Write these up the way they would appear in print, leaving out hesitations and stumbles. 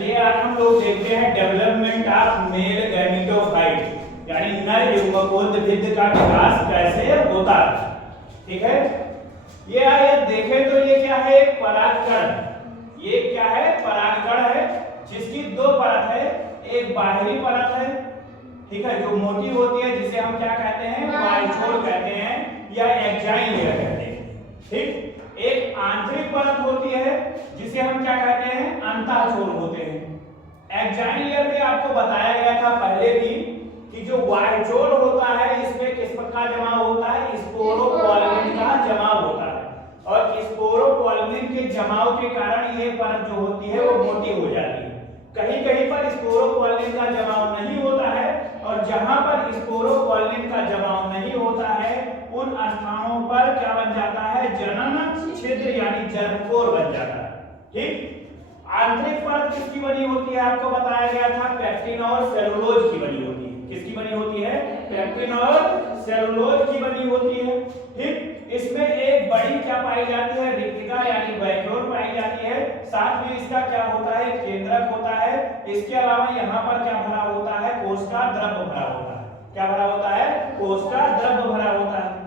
चलिए आज हम लोग देखते हैं डेवलपमेंट ऑफ मेल गैमेटोफाइट, यानी नर युग्मकोद्भिद का विकास कैसे होता है। ठीक है, ये आइए देखें तो ये क्या है, एक परागकण। ये क्या है, परागकण है जिसकी दो परत है, एक बाहरी परत है, ठीक है, जो मोटी होती है, जिसे हम क्या कहते हैं, वाइचोल कहते हैं या एक्जाइन लेयर कहते हैं। ठीक, एक आंतरिक परत होती है जिसे हम क्या कहते हैं, अंतःचोल होते हैं। एक्जाइन लेयर में आपको बताया गया था पहले भी कि जो वाइचोल होता है इसमें किस प्रकार जमाव होता है, स्पोरोपॉलिन का जमाव होता है, और स्पोरोपॉलिन के जमाव के कारण ये परत जो होती है वो मोटी हो जाती है। कहीं कहीं पर स्पोरोपॉलिन का जमाव नहीं होता है, और जहां पर स्पोरोपॉलिन का जमाव नहीं होता है उन स्थानों पर क्या बन जाता है, जनन छिद्र यानी जर्मकोर बन जाता है। ठीक, आंतरिक परत किसकी बनी होती है, आपको बताया गया था पेक्टिन और सेलुलोज की बनी होती है। किसकी बनी होती है, पेक्टिन और सेलुलोज की बनी होती है। ठीक, इसमें एक बड़ी क्या पाई जाती है, रिक्तिका यानी वैक्यूल पाई जाती है। साथ में इसका क्या होता है, केंद्रक होता है। इसके अलावा यहाँ पर क्या भरा होता है, कोशिका द्रव्य भरा होता है। क्या भरा होता है, कोशिका द्रव्य भरा होता है।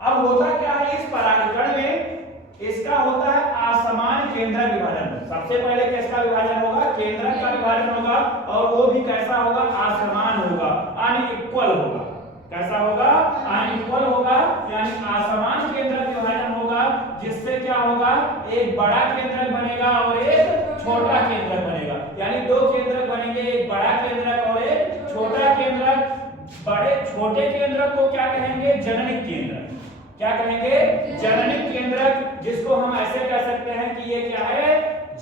अब होता क्या है, इस परागकण में इसका होता है असमान केंद्रक विभाजन। सबसे पहले किसका विभाजन होगा, केंद्रक का विभाजन होगा, और वो भी कैसा होगा, असमान होगा, अनइक्वल होगा। कैसा होगा, अनइक्वल होगा, यानी असमान केंद्रक विभाजन होगा, जिससे क्या होगा, एक बड़ा केंद्रक बनेगा और एक छोटा केंद्रक बनेगा। यानी दो केंद्रक बनेंगे, एक बड़ा केंद्रक और एक छोटा केंद्रक। बड़े छोटे केंद्रक को क्या कहेंगे, जननिक केंद्रक। क्या कहेंगे, जननिक केंद्रक, जिसको हम ऐसे कह सकते हैं कि ये क्या है,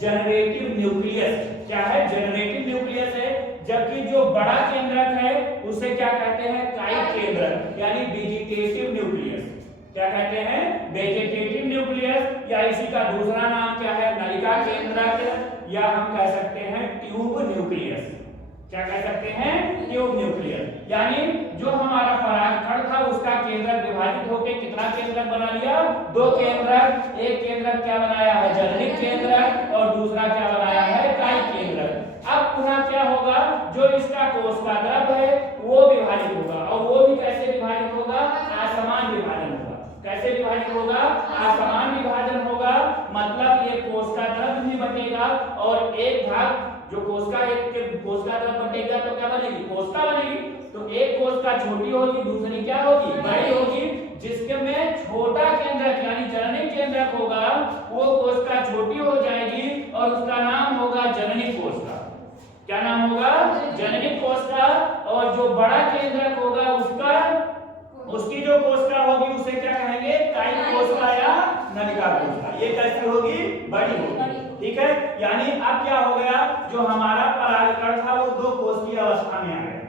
जनरेटिव न्यूक्लियस। क्या है, जनरेटिव न्यूक्लियस है। जबकि जो बड़ा केंद्रक है उसे क्या कहते हैं, कायिक केंद्रक यानी वेजिटेटिव न्यूक्लियस। क्या कहते हैं, वेजिटेटिव न्यूक्लियस, या इसी का दूसरा नाम क्या है, नलिका केंद्रक, या हम कह सकते हैं ट्यूब न्यूक्लियस। क्या कह सकते हैं, ट्यूब न्यूक्लियस। यानी जो हमारा परागकण था उसका केंद्रक विभाजित होकर कितना केंद्रक बना लिया, दो केंद्रक। एक केंद्रक क्या बनाया है, जननिक केंद्रक, और दूसरा क्या बनाया है, कायिक केंद्रक। अब पुनः क्या होगा, जो इसका कोशिका द्रव्य है वो विभाजित होगा, और वो भी कैसे विभाजित होगा, असमान विभाजन होगा। कैसे विभाजित होगा, असमान विभाजन होगा। मतलब ये कोशिका द्रव्य भी बटेगा, और एक भाग जो कोशिका द्रव्य बटेगा तो क्या बनेगी, कोशिका बनेगी। तो एक कोशिका छोटी होगी, दूसरी क्या होगी, बड़ी होगी। जिसके में छोटा केंद्रक यानी जननिक केंद्रक होगा, वो कोशिका छोटी हो जाएगी और उसका नाम होगा जननिक कोशिका। क्या नाम होगा, जननिक कोशिका। और जो बड़ा केंद्रक होगा उसकी जो कोशिका होगी उसे क्या कहेंगे, कायिक कोशिका या नलिका कोशिका। ये कैसी होगी, बड़ी होगी। ठीक है, यानी अब क्या हो गया, जो हमारा परागकण था वो दो कोशिकीय अवस्था में आ गया,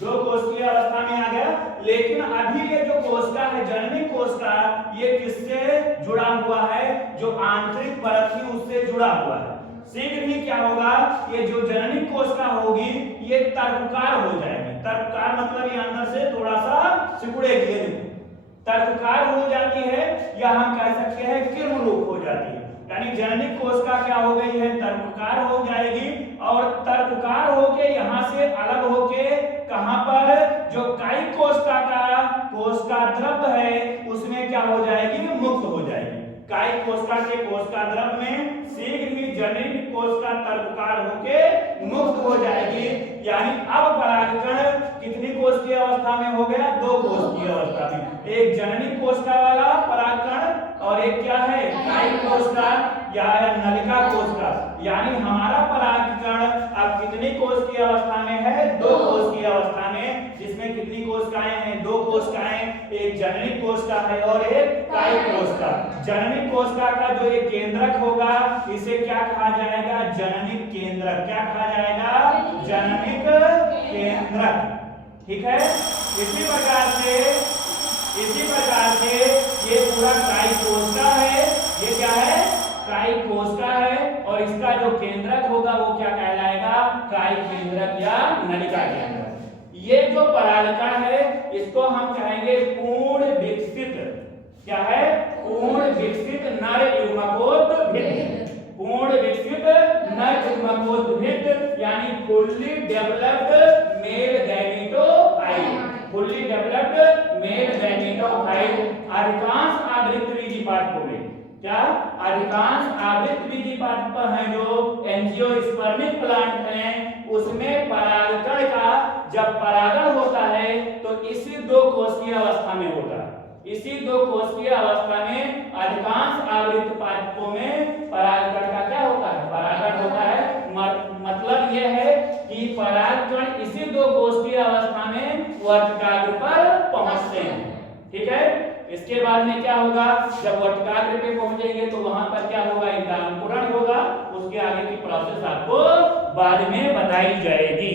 दो कोशिकीय अवस्था में आ गया। लेकिन अभी ये जो कोशिका है, जननिक कोशिका, ये किससे जुड़ा हुआ है, जो आंतरिक परत थी उससे जुड़ा हुआ है। शीघ्र ही क्या होगा, ये जो जननिक कोशिका होगी ये तर्ककार हो जाएगी। तर्ककार मतलब ये अंदर से थोड़ा सा सिकुड़ेगी, तर्ककार हो जाती है, या हम कह सकते हैं किर्ण रूप हो जाती है। यानी जननिक कोशिका क्या हो गई है, तर्ककार हो जाएगी, और तर्ककार होके यहाँ से अलग होके कहां पर, जो कायिक कोशिका का कोशिका द्रव्य है उसमें क्या हो जाएगी, मुक्त हो जाएगी। कायिक कोशिका के कोशिका द्रव्य में शीघ्र ही जननिक कोशिका तर्ककार होके मुक्त हो जाएगी। यानी अब परागकण कितनी कोशिकीय अवस्था में हो गया, दो कोशिकीय अवस्था में। एक जननिक कोशिका वाला परागकण और एक क्या है, कायिक कोशिका या नलिका कोशिका। यानी हमारा परागकण अब कितनी कोशिकीय अवस्था में है, दो कोशिकीय अवस्था में, जिसमें कितनी कोशिकाएं हैं, दो कोशिकाएं, एक जननिक कोशिका है और एक कायिक कोशिका। जननिक कोशिका का जो एक केंद्रक होगा इसे क्या कहा जाएगा, जननिक केंद्रक। क्या कहा जाएगा, जननिक केंद्रक। ठीक है, इसी प्रकार से ये पूरा कायिक कोशिका है। ये क्या है, कायिक कोशिका है, और इसका जो केंद्रक होगा वो क्या कहलाएगा, कायिक केंद्रक या नलिका केंद्रक। ये जो परागकण है इसको हम कहेंगे पूर्ण विकसित, क्या है, पूर्ण विकसित नर युग्मकोद्भिद। पूर्ण विकसित नर युग्मकोद्भिद यानी fully developed male gametophyte, fully developed male gametophyte अधिकांश आवृतबीजी पादपों में, क्या अधिकांश आवृतबीजी पादप हैं जो एंजियोस्पर्मिक प्लांट हैं, उसमें परागकण का जब परागण होता है तो इसी दो कोशिकीय अवस्था में होता है। इसी दो कोशिकीय अवस्था में अधिकांश आवृत पादपों में परागकण का क्या होता है, परागण होता है। मतलब यह है कि परागकण इसी दो कोशिकीय अवस्था में वर्तिकाग्र पर पहुंचते हैं, ठीक है। इसके बाद में क्या होगा, जब वर्तिकाग्र पे पहुंचेंगे तो वहां पर क्या होगा, इनका अंकुरण होगा। उसके आगे की प्रोसेस आपको बाद में बताई जाएगी।